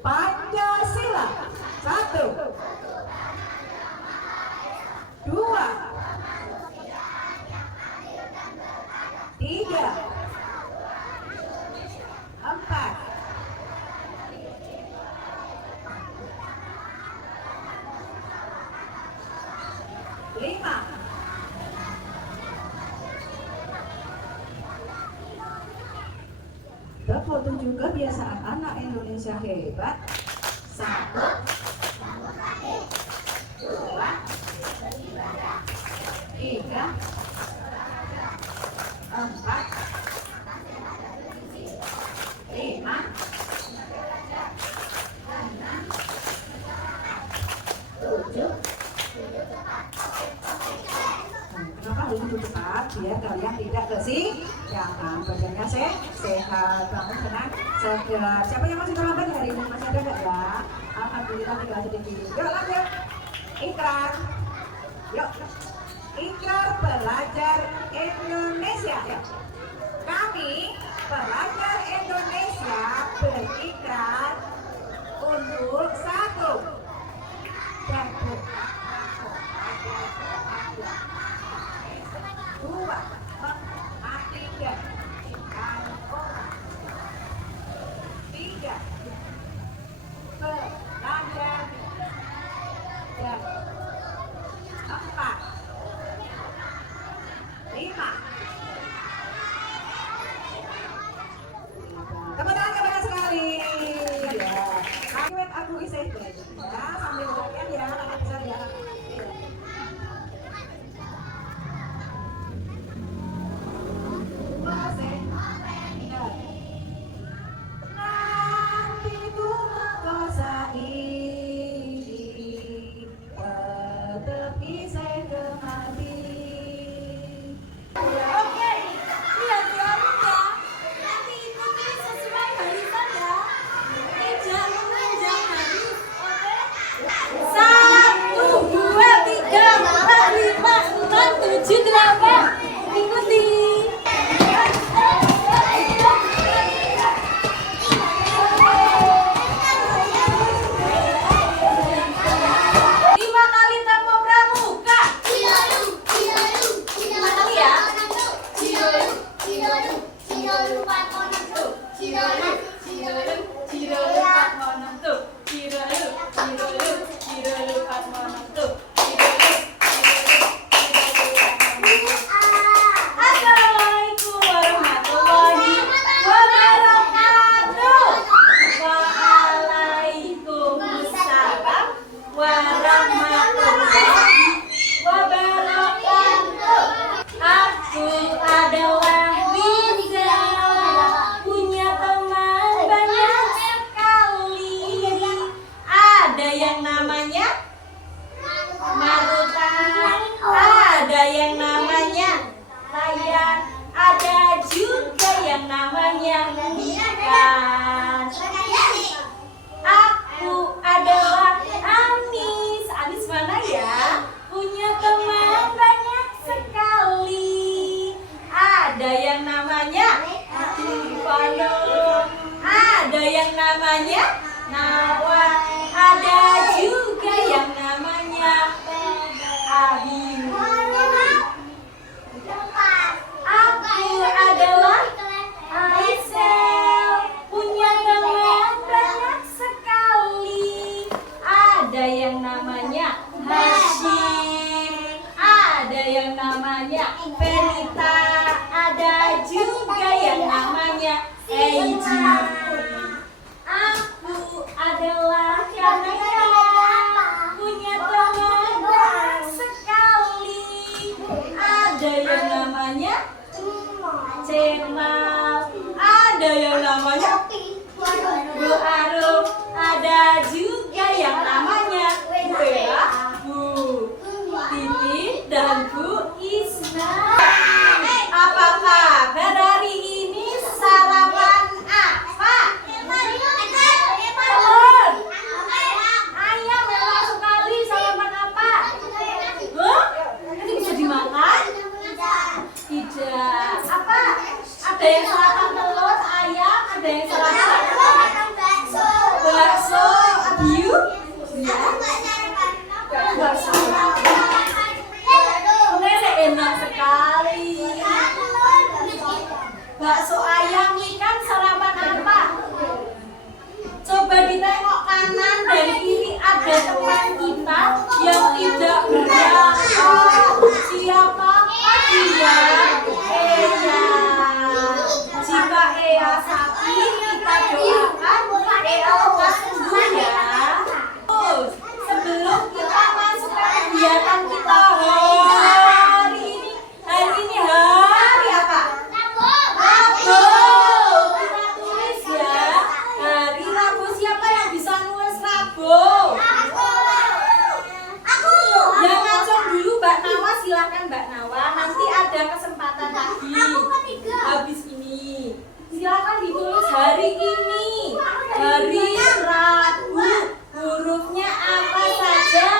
Pancasila. 1, 2, 3, 4, 5. Foto juga kebiasaan anak Indonesia hebat. 1, 2, 3, 4, 5, 7. Kenapa harus itu cepat? Biar kalian tidak kesiangan. Badannya sehat, bangun tenang, segar. Siapa yang masih terlambat hari ini? Masih ada nggak ya? Alhamdulillah tinggal sedikit. Yuk lanjut. Ikrar. Yuk. Ikrar belajar Indonesia. Yuk. Kami pelajar Indonesia berikrar untuk 1. Dapur. 2, mematikan orang. 3, belajar. Dan 4, 5. Tepuk tangan kebanyakan sekali. Ya, aku isih ya, sambil latihan ya, anak besar ya. Ada yang namanya Nawa, ada juga yang namanya Ahim. Aku adalah Aisyah, punya teman banyak sekali. Ada yang namanya Hashim, ada yang namanya Fenita, ada juga yang namanya Eiji. Aku ada bakso abiu. Ya. Bakso. Enak sekali. Bakso ayam ikan sarapan apa? Coba ditengok kanan dan kiri, ada teman kita yang tidak berangkat. Siapakah dia? Eya. Jika Eya sakit, kita doakan Eya lekas sembuh ya. Terus, sebelum kita masuk ke kegiatan kita hari ini hari apa? Rabu. Kita tulis ya. Hari Rabu, siapa yang bisa nulis Rabu? Yang ngacung dulu Mbak Nawa, silakan Mbak Nawa. Nanti ada kesempatan lagi. Habis ini silakan ditulis hari ini. Hari Rabu. Hurufnya apa saja?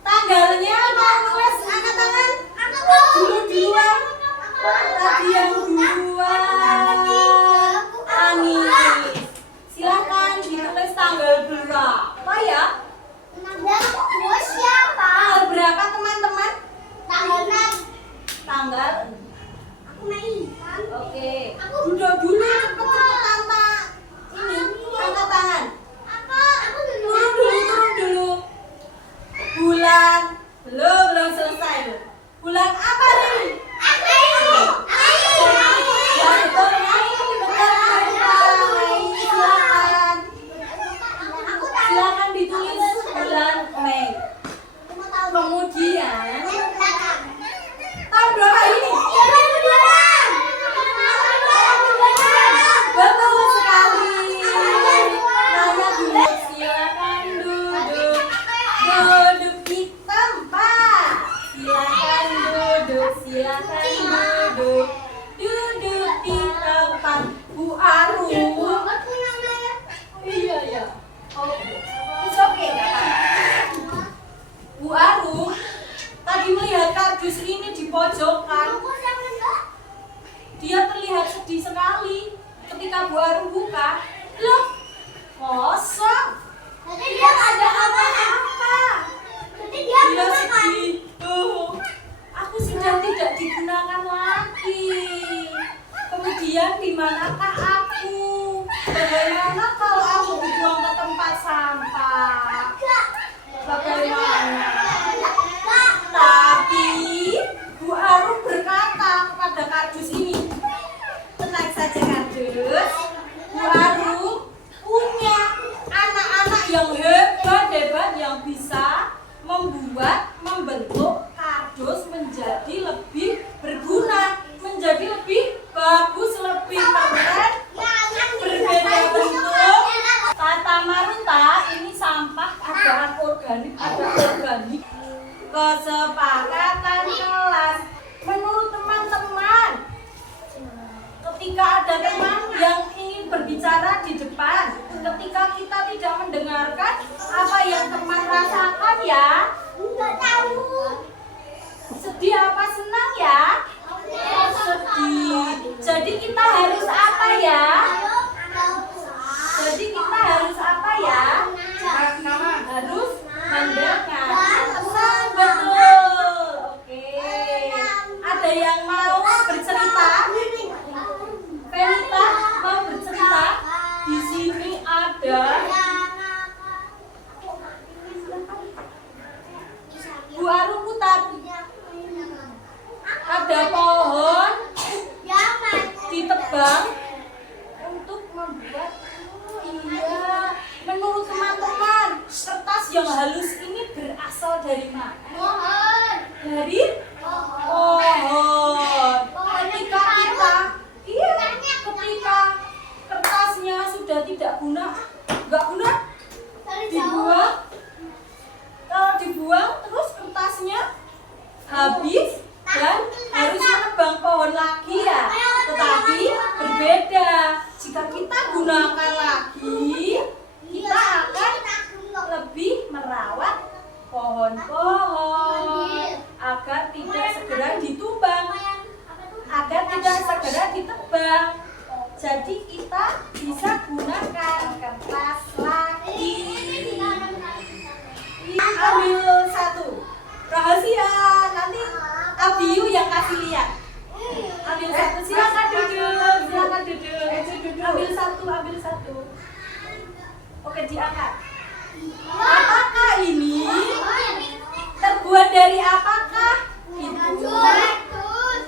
Tanggalnya mau nulis, angkat tangan. Duluan. Tadi yang duluan. Ani. Silakan ditulis tanggal berapa ya? Tanggal berapa teman-teman? Tanggal. Oke. Duduk dulu cepet-cepetan Pak. Ini angkat tangan. Turun dulu. Bulan belum selesai loh. Bulan apa nih? Ya betul silakan. Silakan ditulis bulan Mei. Kemudian tahun berapa ini? Betul sekali. Nanya dulu. Silakan duduk. Duduk di tempat. Silakan duduk. Duduk di tempat. Bu Arum. Iya. Oh, it's okay, nggak apa-apa. Bu Arum tadi melihat kardus ini di pojokan. Dia terlihat sedih sekali. Ketika Bu Arum buka, loh, kosong. Tidak ada apa-apa. Dia sedih. Aku sudah tidak digunakan lagi. Kemudian di manakah aku? Bagaimana kalau aku dibuang ke tempat sampah? Bagaimana? Tapi Bu Arum berkata kepada kardus ini, tenang saja kardus. Bu Arum punya anak-anak yang hebat yang bisa membentuk kardus menjadi lebih berguna, menjadi lebih bagus, lebih keren, berbeda bentuk. Kata Maruta, ini sampah ada anorganik, ada organik. Kesepakatan kelas. Menurut teman-teman, ketika ada teman yang ingin berbicara di depan, ketika kita tidak mendengarkan apa yang teman rasakan ya, sedih apa senang ya? Sedih. Jadi kita harus apa ya? Harus mendengar. Tenang, betul. Oke. Ada yang mau bercerita? Felita mau bercerita? Di sini ada Bu Arum putar. Ada pohon ditebang untuk membuat. Iya. Menurut teman-teman, kertas yang halus ini berasal dari mana? Dari pohon. Ketika kertasnya sudah tidak guna, nggak guna, dibuang. Kalau dibuang, terus kertasnya habis dan harus menebang pohon lagi ya. Tetapi berbeda gunakan kertas lagi. Ambil satu. Rahasia, nanti Abiu yang kasih lihat. Ambil satu, silakan duduk, silakan duduk. Ambil satu. Oke, diangkat. Apakah ini? Terbuat dari apakah? Itu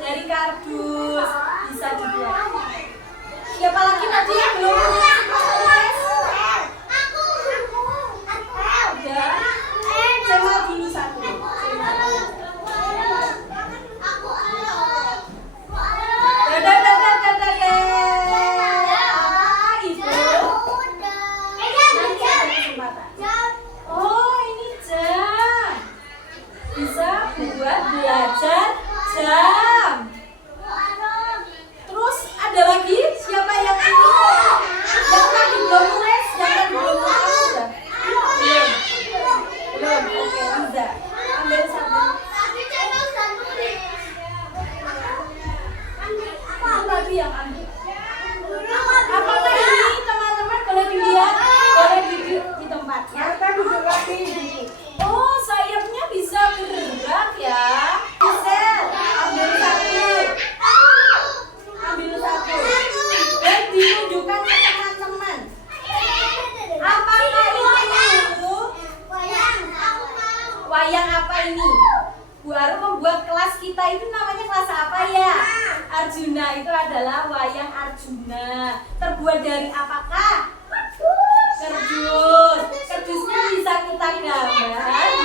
dari kardus. Bisa dibuat. Siapa lagi tadi yang belum nulis? Udah. Cemal dulu satu. Apa itu? Nanti ada kesempatan. Oh, ini jam. Bisa buat belajar jam. Terus ada lagi? Siapa yang ini? Yang tadi belum nulis? Yang tadi belum nulis sudah? Belum. Oke, Riza. Ambil satu. Itu tadi yang ambil. Apakah ini teman-teman boleh dilihat? Boleh duduk di tempatnya. Oh, sayapnya bisa bergerak ya. Bisa. Ambil satu. Dan ditunjukkan ke teman-teman. Apakah itu? Wayang apa ini? Bu Aru membuat kelas kita itu namanya kelas apa ya? Arjuna. Itu adalah wayang Arjuna. Terbuat dari apakah? Kardus. Kardusnya bisa kita gambar,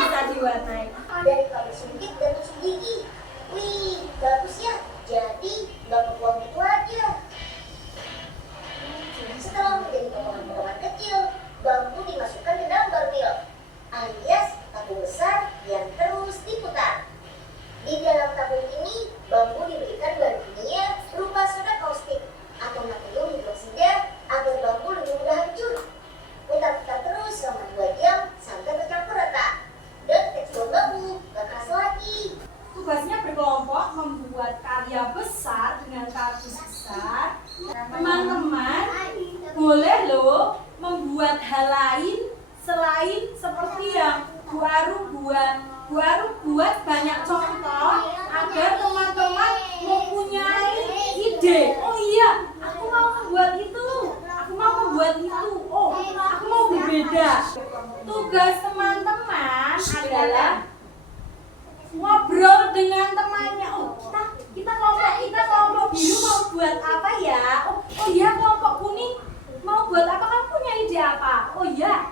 bisa diwarnai. Dari kamu suntik dan tusuk gigi. Wih, bagus ya. Jadi nggak membuang gitu aja. Setelah menjadi potongan-potongan kecil, bambu dimasukkan ke dalam barmil, alias tabung besar yang terus diputar. Di dalam tabung ini, bambu diberikan bahan kimia berupa soda kaustik atau natrium hidroksida agar bambu lebih mudah hancur. Putar-putar terus selama 2 jam sampai tercampur rata. Dan tekstur bambu gak keras lagi. Tugasnya berkelompok membuat karya besar dengan kardus besar. Teman-teman boleh loh membuat hal lain selain seperti yang Bu Aru buat. Bu Aru buat banyak contoh agar teman-teman mempunyai ide. Oh iya, aku mau membuat itu. Aku mau membuat itu. Oh, aku mau berbeda. Tugas teman-teman adalah ngobrol dengan temannya. Oh, kita kelompok biru mau buat apa ya? Oh iya, kelompok kuning mau buat apa? Kamu punya ide apa? Oh iya.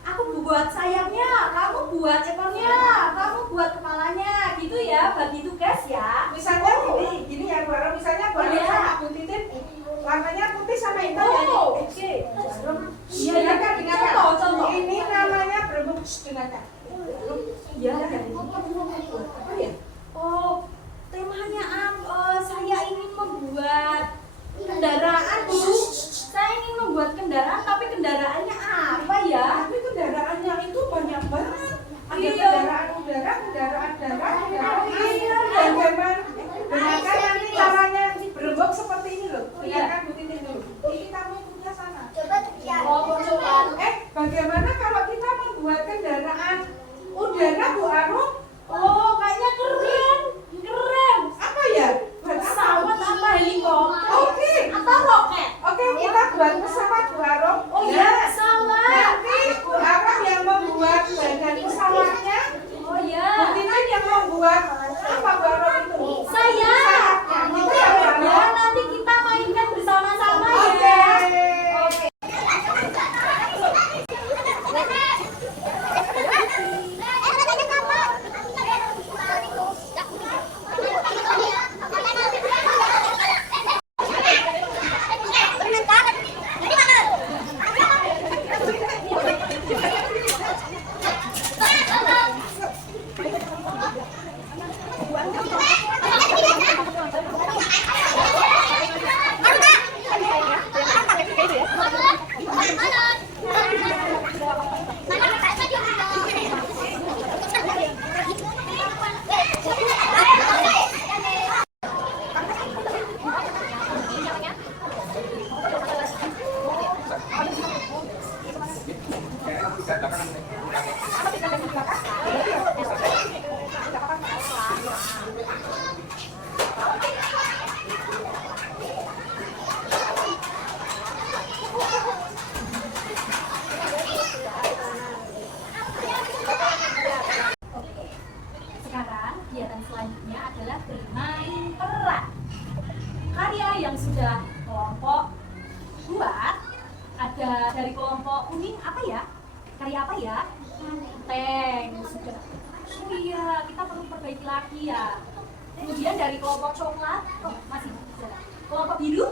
Aku buat sayapnya, kamu buat ekornya, kamu buat kepalanya, gitu ya, bagi tugas ya. Misalnya gini ya Bu Aru, misalnya Bu Aru sama Bu Titin warnanya putih sama hitam ya. Oke. Iya, dengarkan. Contoh. Ini namanya berebut dengarkan. Iya. Apa ya? Oh, temanya saya ingin membuat kendaraan, Bu. Saya ingin membuat kendaraan, tapi kendaraannya apa ya? Tapi kendaraannya itu banyak banget. Ada Iya. kendaraan udara, kendaraan darat, kendaraan air. Bagaimana? Dengarkan nanti caranya berebut seperti ini loh. Dengarkan Bu Titin dulu. Ini kamu punya sana. Coba terlihat. Oh, coba. Bagaimana kalau kita membuat kendaraan udara Bu Aru? Oh, kayaknya keren. Apa ya? Buat apa? Pesawat apa helikopter? Oke. Atau Oke, sekarang kegiatan selanjutnya adalah bermain peran. Karya yang sudah kelompok buat ada dari kelompok kuning apa ya? Karya apa ya? Tank sudah. Oh iya, kita perlu perbaiki lagi ya. Kemudian dari kelompok coklat, oh masih bisa. Kelompok biru?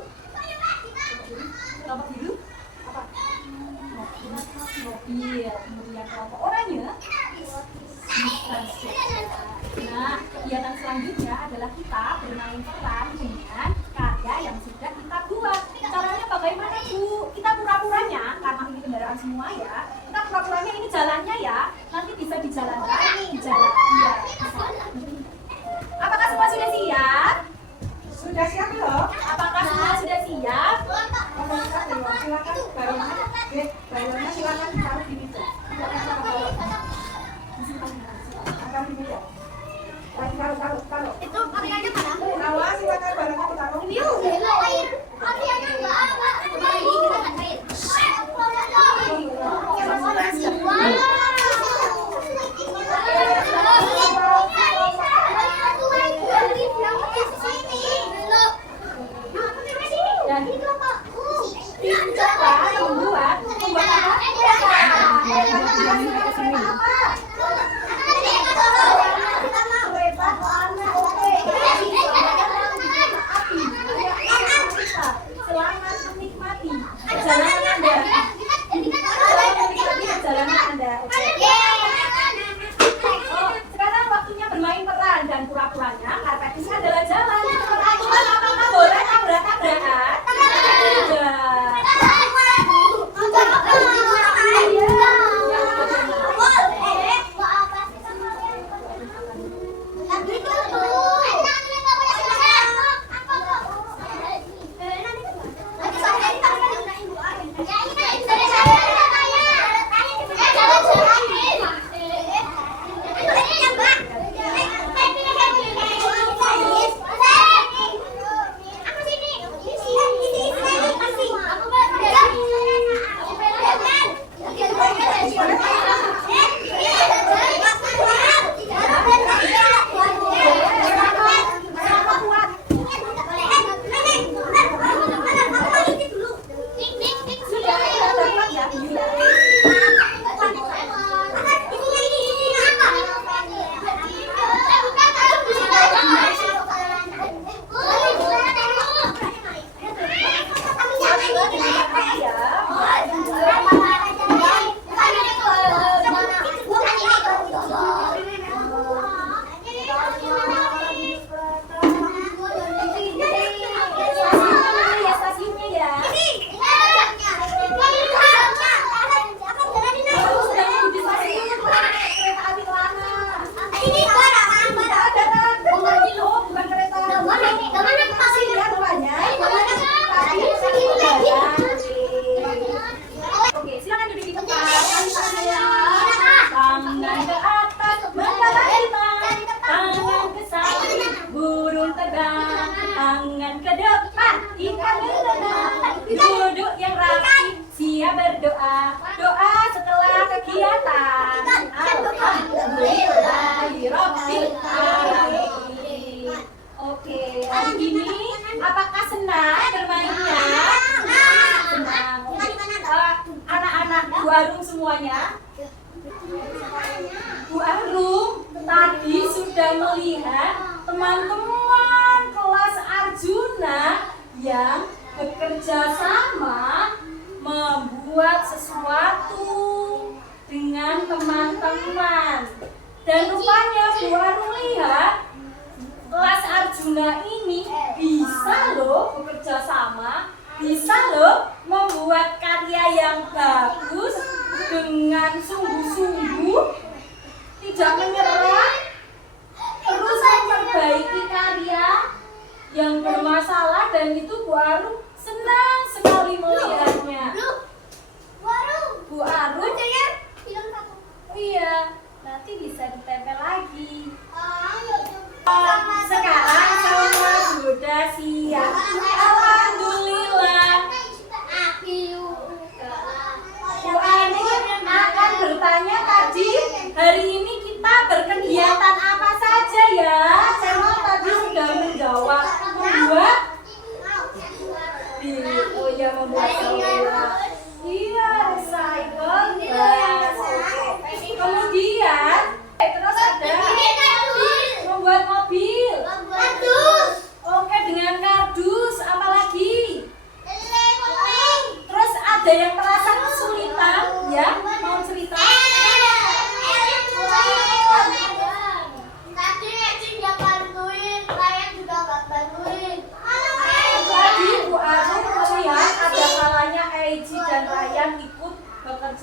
Kelompok biru? Apa? Mobil. Kemudian kelompok oranye? Nah, kegiatan selanjutnya adalah kita bermain peran dengan karya yang sudah kita buat. Caranya bagaimana, Bu? Kita pura-puranya, karena ini kendaraan semua ya. Kita pura-puranya ini jalannya ya. Nanti bisa dijalankan di jalan. Iya, bisa. Apakah semua sudah siap? Sudah siap loh. Apakah semua sudah siap? Silakan balonnya. Balonnya silakan taruh di meja. Taruh di meja. Taruh. Itu karyanya mana? Awas, silakan balonnya ditaruh. Karyanya nggak ada. Kembali kita nggak cair. Dan tim coklat membuat selamat menikmati perjalanan Anda. Selamat menikmati perjalanan Anda. Oke. Oh, sekarang waktunya bermain peran dan pura-puranya karpet ini adalah jalan. Peraturan apakah boleh tabrak-tabrakan? Tidak. Bu Arum semuanya. Bu Arum tadi sudah melihat teman-teman kelas Arjuna yang bekerja sama membuat sesuatu dengan teman-teman. Dan rupanya Bu Arum lihat kelas Arjuna ini bisa loh bekerja sama, bisa loh membuat karya yang bagus dengan sungguh-sungguh, tidak menyerah, terus memperbaiki karya yang bermasalah, dan itu Bu Arum senang sekali melihatnya. Bu Arum, iya, nanti bisa ditempel lagi. Sekarang sama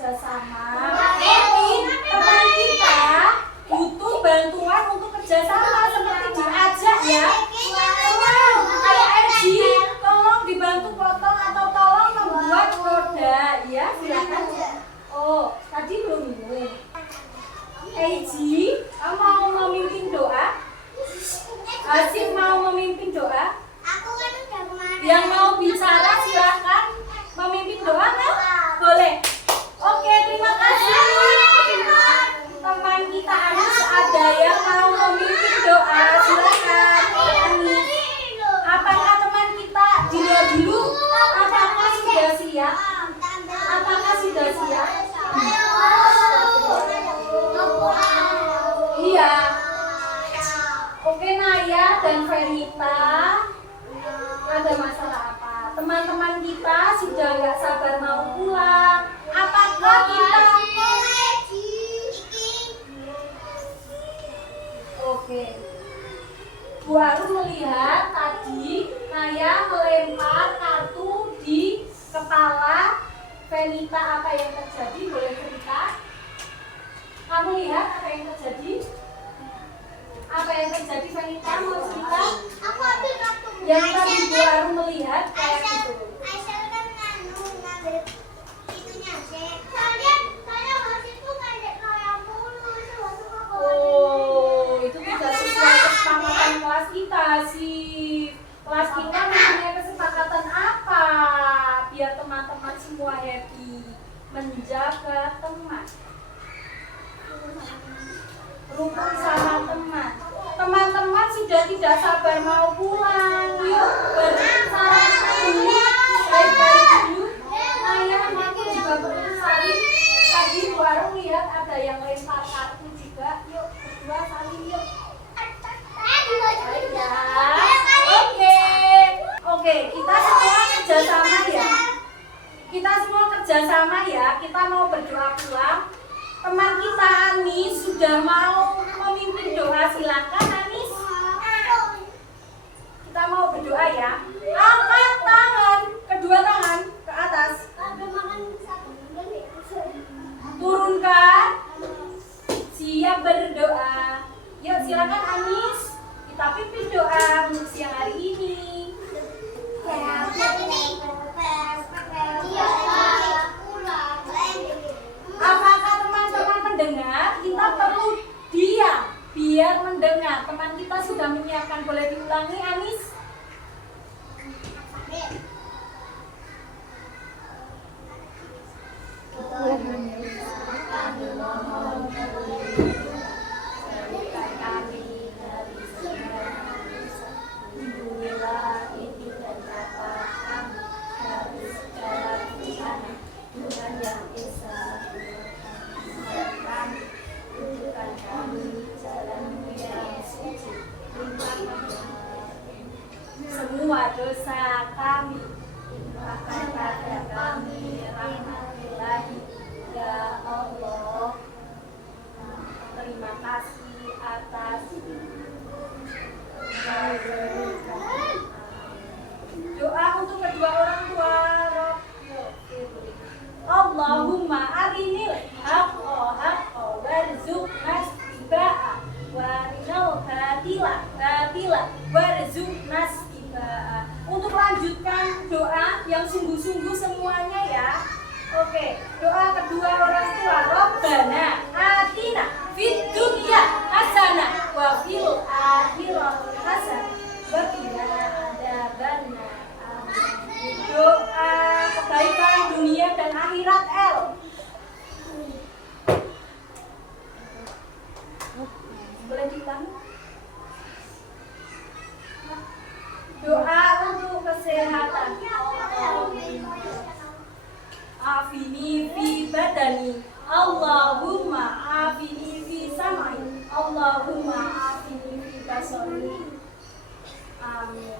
kerjasama. Teman kita butuh bantuan untuk kerjasama seperti diajak ya. Tolong kayak Eji, tolong dibantu potong atau tolong membuat roda ya, silakan. Oh, tadi belum minum. Eji, kamu mau memimpin doa? Hasim mau memimpin doa? Aku kan udah kemarin. Yang mau bicara silahkan memimpin doa kan? Boleh. Oke, terima kasih. Teman kita Anis ada yang mau memimpin doa, silakan. Anis. Apakah teman kita dilihat dulu? Apakah sudah siap? Apakah sudah siap? Iya. Oke, Naya dan Fenita. Ada masalah apa? Teman-teman kita sudah nggak sabar mau pulang. Apakah kita? Oke. Bu Arum melihat tadi Naya melempar kartu di kepala Fenita. Apa yang terjadi? Boleh cerita? Kamu lihat apa yang terjadi? Apa yang terjadi Fenita? Mau cerita? Aku ambil kartu. Yang tadi Bu Arum melihat kayak gitu. Aisyah kan ngambil itunya sih. Saya wasitku kayak mulus. Oh, itu tidak sesuai kesepakatan kelas kita sih. Kelas kita mempunyai kesepakatan apa? Biar teman-teman semua happy. Menjaga teman. Rukun sama teman. Teman-teman sudah tidak sabar mau pulang. Yuk bersalaman dulu. Baik-baik dulu. Naya mungkin juga bersalin. Tadi Bu Arum lihat ada yang lempar kartu juga. Yuk berdua saling yuk. Baik ya. Oke, kita semua kerjasama ya. Kita semua kerjasama ya. Kita mau berdoa pulang. Teman kita Anis sudah mau memimpin doa, silakan Anis. Kita mau berdoa ya. Angkat tangan, kedua tangan ke atas. Turunkan. Siap berdoa. Yuk silakan Anis. Kita pimpin doa untuk siang hari ini. Apakah teman-teman mendengar? Kita perlu diam biar mendengar. Teman kita sudah menyiapkan, boleh diulangi Anis? Semua dosa kami limpahkan pada kami, rahmatillahi ya Allah. Terima kasih atas doa untuk kedua orang tua. Allahumma arinil haqqa haqqa warzuqna ittiba'ah warinal batila warzuqna ittiba'ah. Untuk lanjutkan doa yang sungguh-sungguh semuanya ya. Oke, doa kedua orang tua. Rabbana atina fid dunya hasanah wa fil akhirati hasanah wa qina adzabannar. Doa kebaikan dunia dan akhirat El. Boleh diulang? Doa untuk kesehatan. Afini fi badani, Allahumma afini fi samai, Allahumma afini fi basari. Amin.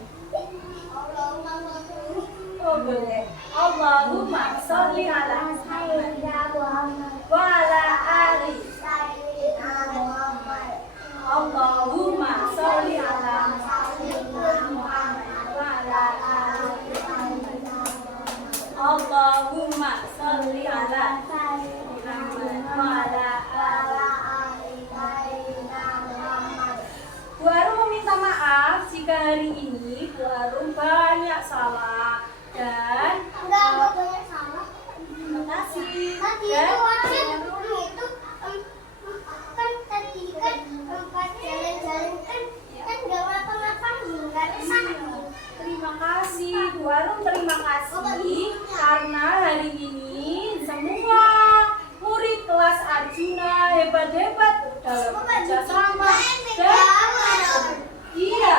Oh boleh. Allahumma sholli ala Muhammad wa ala ali Muhammad. Allahumma sholli ala Muhammad wa ala ali Muhammad. Allahumma sholli ala Arum banyak salah dan Enggak banyak salah. terima kasih Tadi dan itu orang itu kan tadi kan pas jalan-jalan kan nggak ngapa-ngapain nggak sakit. terima kasih Bu Arum, terima kasih karena hari ini semua murid kelas Arjuna hebat-hebat dalam kerjasama dan iya